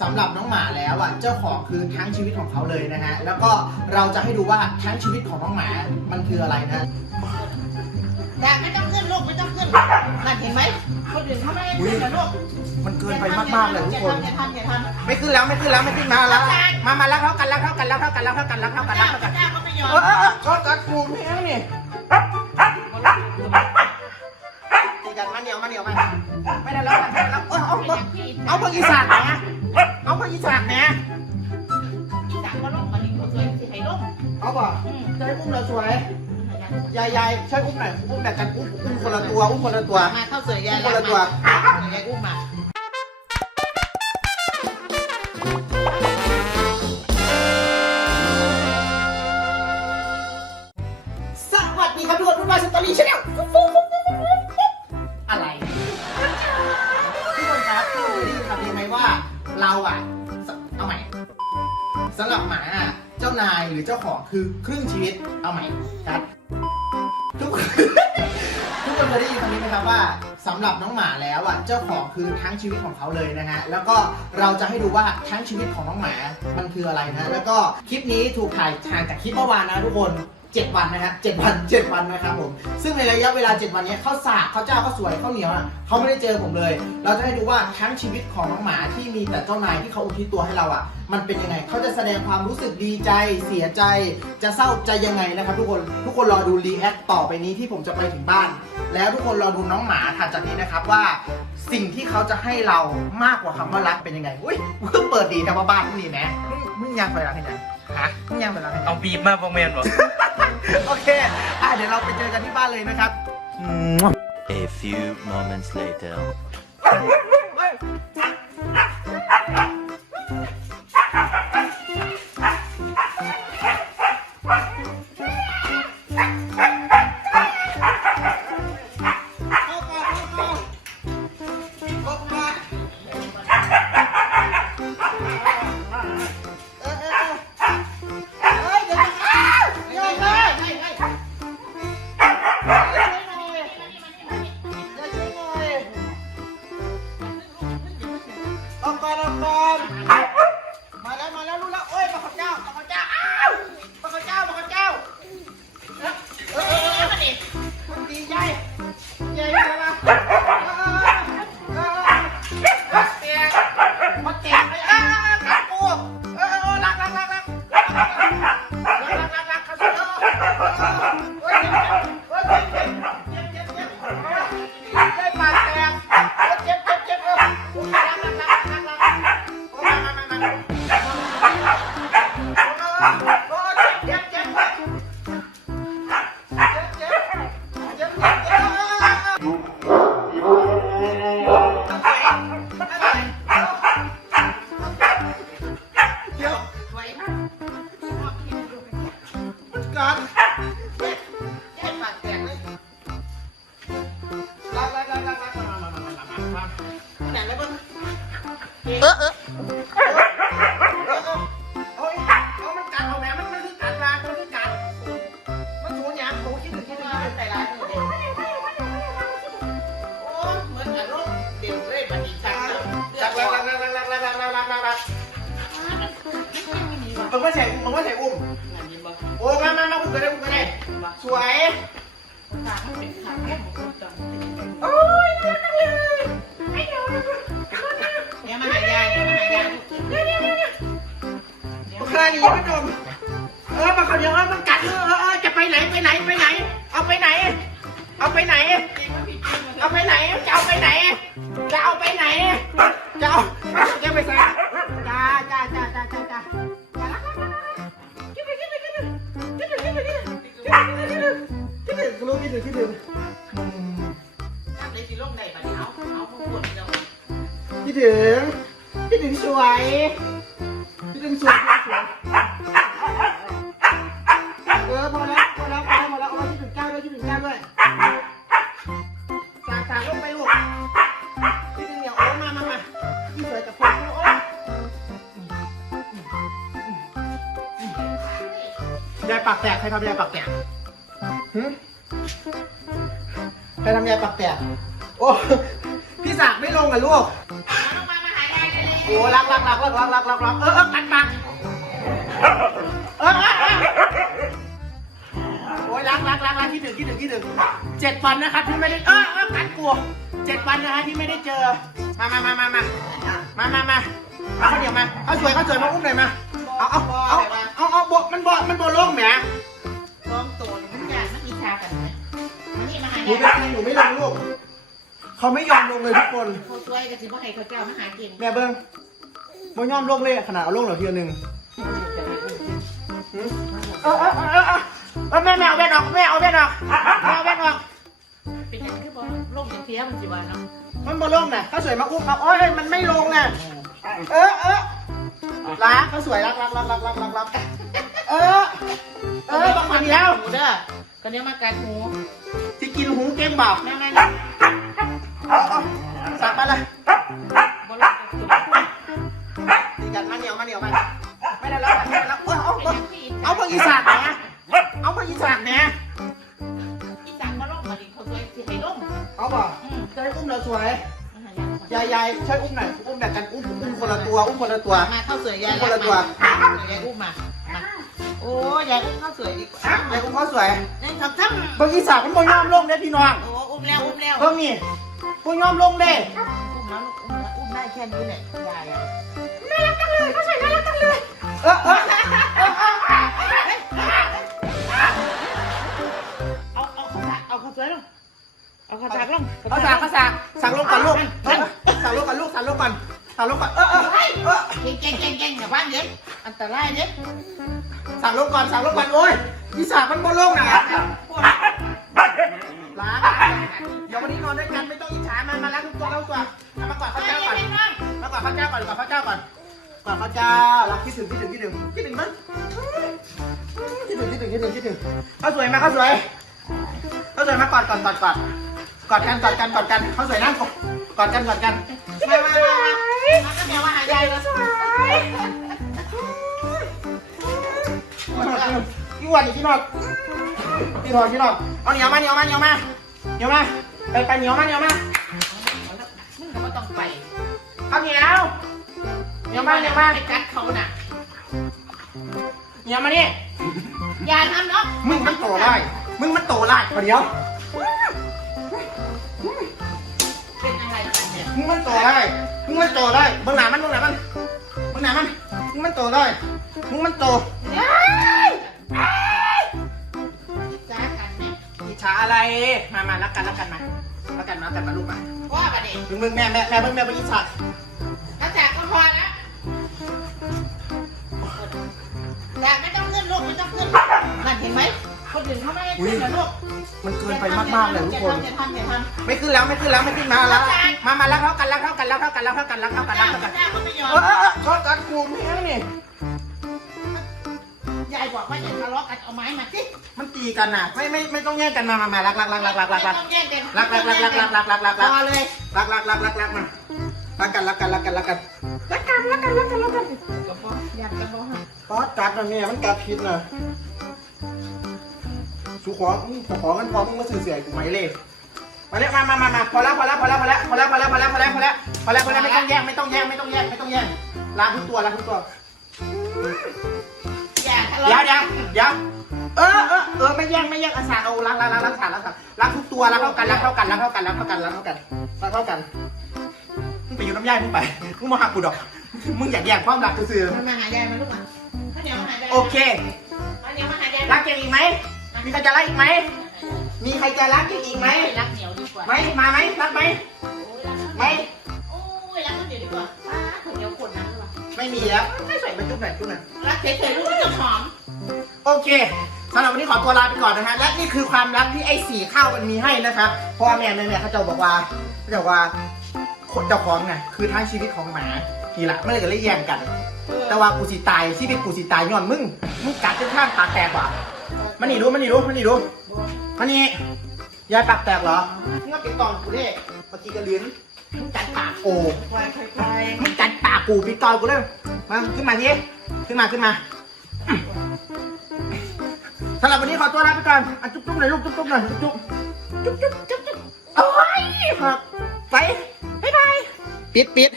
สำหรับน้องหมาแล้วอะเจ้าของคือทั้งชีวิตของเขาเลยนะฮะแล้วก็เราจะให้ดูว่าทั้งชีวิตของน้องหมามันคืออะไรนะแต่ไม่ต้องขึ้นลูกไม่ต้องขึ้นนั่นเห็นไหมคนอื่นเขาไม่ให้ขึ้นนะลูกมันเกินไปมากๆเลยทุกคนอย่าทำอย่าทำไม่ขึ้นแล้วไม่ขึ้นแล้วไม่ขึ้นมาแล้วมามาแล้วเท่ากันแล้วเท่ากันแล้วเท่ากันแล้วเท่ากันแล้วเท่ากันแล้วเจ้าเท่ากันเจ้าก็ไม่ยอมเออเออเออก็กัดกูไม่เอานี่ตีกันมาเหนียวมาเหนียวมาไม่ได้แล้วไม่ได้แล้วเออเอาเอาเอาพวกอีสานนะ เอาพวกอีสานนะจากว่าลูกมันนี่สวยสิให้ลูกเอาบ่จะให้อุ้มเราสวยยายยายช่วยอุ้มหน่อยอุ้มแบบกันอุ้มอุ้มคนละตัวอุ้มคนละตัว มาเข้าเสือยายคนละตัว ยายอุ้มมาสวัสดีครับทุกคนทุกท่านสตอรี่ชาแนลอะไรทุกคนครับทุกคนได้ยินคำนี้ไหมว่าเราอะส เอาใหม่สำหรับหมาเจ้านายหรือเจ้าของคือครึ่งชีวิตเอาใหม่ครับทุกคนทุกคนเคยได้ยินคำนี้ไหมครับว่าสำหรับน้องหมาแล้วอะเจ้าของคือทั้งชีวิตของเขาเลยนะฮะแล้วก็เราจะให้ดูว่าทั้งชีวิตของน้องหมามันคืออะไรนะแล้วก็คลิปนี้ถูกถ่ายทางจากคลิปเมื่อวานนะทุกคน 7 วันนะฮะเจ็ดวัน7 วันนะครับผม ซึ่งในระยะเวลา 7 วันนี้ยข้าวสากข้าวเจ้าข้าวสวยข้าวเหนียวอะเขาไม่ได้เจอผมเลย เราจะให้ดูว่าทั้งชีวิตของน้องหมาที่มีแต่เจ้านายที่เขาอุทิศตัวให้เราอะ มันเป็นยังไงเขาจะแสดงความรู้สึกดีใจเสียใจ จะเศร้าใจยังไงนะครับ ทุกคนทุกคนรอดูรีแอคต่อไปนี้ที่ผมจะไปถึงบ้าน แล้วทุกคนรอดูน้องหมาถัดจากนี้นะครับว่า สิ่งที่เขาจะให้เรามากกว่าคำว่ารักเป็นยังไงอุ้ยมึงเปิดดีแต่ว่าบ้านมึงนี่แหมมึงมึงยังไปรักยังฮะมึงยังไปรักยังเอาบีบมาพวกแมนบ่ โอเค อะเดี๋ยวเราไปเจอกันที่บ้านเลยนะครับ A few moments later. อ あ! เออเออเออเออโอ้ยเอามันกัดเอาแม่มันมันคือกัดลามันคือกัดมันถูหยาบถูคิดถึงคิดถึงว่าใส่ร้ายเลยโอ้เหมือนกับลูกเดี๋ยวเลยบัดนี้ชักแล้วเลือรัดกอรัอกกรักรักรักรักรักรักรักรักมันคือไม่มีว่ะมึงไม่ใช่มึงไม่ใช่อุ้มนั่นยินบ่โอ้มามามาอุ้มกันได้อุ้มกันได้สวยตามันเป็นขาแค่ของคนจนโอ้ยน่ารักเลยเหลีพนม เออมาคนเดียวเออมันกัดเออเออจะไปไหนไปไหนไปไหน เอาไปไหน เอาไปไหน เอาไปไหนจะเอาไปไหน จะเอาไปไหนจะเอาจะไปไส่จ้าจ้าจ้าจ้าจ้าจ้าคิดไปคิดไปคิดไปคิดไปคิดไปคิดไปคิดไปกูรู้คิดไปคิดไปได้สิลงได้ปะเนี่ยเอาเอามาปวดเราคิดถึงคิดถึงสวย งสวยสวยเออพอแล้วพอแล้วพอแล้วพอแล้วเอาคิดถึงเจ้าด้วยคิดถึงเจ้าด้วยสาสาลงไปลูกคิดถึงเหนียวโอ้มามามาที่สวยกับผมโอ้ยายปากแตกใครทำยายปากแตกหึใครทำยายปากแตกโอ้พี่สากไม่ลงอะลูก โอ้รักรักรักรักรักรักรักรักเออเออกัดปากเออเออเออโอ้ยรักรักรักรักที่หนึ่งที่หนึ่งที่หนึ่งเจ็ดวันนะครับที่ไม่ได้เออเออกัดกลัวเจ็ดวันนะฮะที่ไม่ได้เจอ มามามามามามามามามาข้าวเหนียวมาข้าสวยข้าสวยมาอุ้มหน่อยมาเอาเอาเอาเอาเอาบมันโบมันบโล่งแหมร้องโตนมันอย่างมันอิจฉากันไหมมันนี่มาหาหนูหนูไม่ลงลูกเขาไม่ยอมลงเลยทุกคนเขาช่วยกันสิบ่ให้เขาเจ้ามาหากินแม่เบิ้ง บ่ยอมลงเลยขนาดเอาลงเหลือเทียหนึ่งเออเออเออเออเออแม่แม่เอาแว่นออกแม่เอาแว่นออกแม่เอาแว่นออก เป็นอย่างคือบ่ลงอย่างเทียมันสิว่าเนาะมันบ่ลงน่ะข้าวสวยมาอุ้มเอาโอ้ยมันไม่ลงน่ะเออเออรักข้าวสวยรักรักรักรักรักรักรักเออ เออบางวันแล้ว หูเด้อก็เนี้ยมากัดหูที่กินหูเก่งบาปแม่แม่ มาเหนียวมาเหนียวมาไม่ได้แล้วไม่ได้แล้วเอาเอาเอาอย่างที่อิจฉาเอาพวกอีสานนะเอาพวกอีสานนะอีสานบ่ลงมาดิเขาช่วยสิให้ล่องเอาบ่อืมจะให้อุ้มเราสวยยายยายช่วยอุ้มหน่อยอุ้มแบบกันอุ้มอุ้มคนละตัวอุ้มคนละตัวมาเข้าสวยยายคนละตัวยายอุ้มมาโอ้ยายอุ้มเข้าสวยดีกว่ายายอุ้มเขาสวยนี่ทำทำเบิ่งอีสานมันบ่ยอมลงเด้พี่น้องโอ้อุ้มแล้วอุ้มแล้วเบิ่งนี่บ่ยอมลงเด้อุ้มแล้วอุ้ม แล้วอุ้มได้แค่นี้แหละยายอะเออเออเออเออเอาเอาข้าวสารเอาข้าวสวยลงเอาข้าวสารลงเขาสั่งเขาสั่งสั่งลงก่อนลูกเออสั่งลงก่อนลูกสั่งลงก่อนสั่งลงก่อนเออเออเออเก่งเก่งเก่งเก่งอย่าว่างเด็กอันตรายเด็กสั่งลงก่อนสั่งลงก่อนโอ้ยอีสานมันบ่ลงน่ะ อดพระเจ้าก่อนกอดพระเจ้าก่อนกอดพระเจ้ารักคิดถึงคิดถึงคิดถึงคิดถึงมั้ยคิดถึงคิดถึงคิดถึงคิดถึงข้าวสวยมาข้าวสวยข้าวสวยมากอดก่อนกอดกอดกอดกันกอดกันกอดกันข้าวสวยนั่งกกอดกันกอดกันมามามามาเดี๋ยวมาหายายเลยพี่วันอีกพี่นอดพี่นอดพี่นอดเอาเหนียวมาเหนียวมาเหนียวมาเหนียวมาไปไปเหนียวมาเหนียวมาไม่ต้องไปเอาเหนียว เหนียวมาเหนียวมา ไปกัดเขาน่ะเหนียวมานี่อย่าทำเนาะมึงมันโตได้ มึงมันโตได้เดี๋ยว เป็นอะไรกันเนี่ยมึงมันโตได้ มึงมันโตได้เบื้องหน้ามันเบื้องหน้ามันเบื้องหน้ามัน มึงมันโตได้ มึงมันโตจ้ากันแม่อิจฉาอะไร มามารักกันรักกันมารักกันมารักกันมาลูกมาว่าประเด็นมึงมึงแม่แม่แม่เบิ่งแม่เบิ่งอิจฉาถ้า ลูกมันเกินไปมากๆเลยทุกคน อย่าทำอย่าทำไม่ขึ้นแล้วไม่ขึ้นแล้วไม่ขึ้นมาแล้วมามารักเท่ากันรักเท่ากันรักเท่ากันรักเท่ากันรักเท่ากันรักเท่ากันจ้าเขาไม่ยอมเออเออเออขอกันกูไม่ให้นี่ยายบอกว่าอย่าทะเลาะกันเอาไม้มาสิมันตีกันน่ะไม่ไม่ไม่ต้องแย่งกันมามามารักรักรักรักรักรักรักไม่ต้องแย่งกันรักรักรักรักรักรักรักรักรักพอเลยรักรักรักรักรักมารักกันรักกันรักกันรักกันรักกันรักกันรักกันรักกันก็พออยากจะบอกให้ป๊อดกัดนะเนี่ยมันกัดพิษนะ สูขอมึงขอเงินพอมึงมาสื่อเสียกูไหมเลยมาเลยมามามามาพอแล้วพอแล้วพอแล้วพอแล้วพอแล้วพอแล้วพอแล้วพอแล้วพอแล้วพอแล้วพอแล้วไม่ต้องแย่งไม่ต้องแย่งไม่ต้องแย่งไม่ต้องแย่งล้างทุกตัวล้างทุกตัวอย่าทะเดี๋ยวเดี๋ยวเดี๋ยวเออเออเออไม่แย่งไม่แย่งอาสาเอาล้างล้างล้างล้างสารล้างสารล้างทุกตัวล้างเท่ากันล้างเท่ากันล้างเท่ากันล้างเท่ากันล้างเท่ากันล้างเท่ากันมึงไปอยู่น้ำย่ายมึงไปมึงมาหักกูดอกมึงอยากแย่งความรักกูซื้อมันมาหายายมาลูกอะข้าวเหนียวมาหายายโอเคข้าวเหนียวมาหายายรักเก่งอีกไหม มีใครจะรักอีกไหม มีใครจะรักเก่งอีกไหม รักเหนียวดีกว่าไหมมาไหมรักไหมโอ้ยรักไหมโอ้ยรักข้าวเหนียวดีกว่าป้าข้าวเหนียวคนนั้นหรอไม่มีแล้วไม่ใส่มาจุ๊บหน่อยจุ๊บหน่อยรักเฉยๆลูกจะหอม โอเคสำหรับวันนี้ขอตัวลาไปก่อนนะฮะ และนี่คือความรักที่ไอ้สีข้าวมันมีให้นะครับเพราะว่าแม่แม่แม่เขาจะบอกว่าเขาจะบอกว่าคนเจ้าของไงคือทั้งชีวิตของหมาทีละไม่เลยกันเลยแย่งกัน แต่ว่ากูสิตายชีวิตกูสิตายย้อนมึงมึงกัดจนข้างปากแตกว่ะ มันนี่รู้มันนี่รู้มันนี่รู้มันนี่ยายปากแตกเหรอมึงก็ปิดกล่องกูเด้ปฏิกระลิ้นมึงกัดปากโอ้มึงกัดปากกูปิดกล่องกูเลยมาขึ้นมาทีขึ้นมาขึ้นมาสำหรับวันนี้ขอตัวลาไปก่อนอะจุ๊บจุ๊บหน่อยลูกจุ๊บจุ๊บหน่อยจุ๊บจุ๊บจุ๊บจุ๊บจุ๊บจุ๊บโอ้ยครับไปบ๊ายบายปิดปิด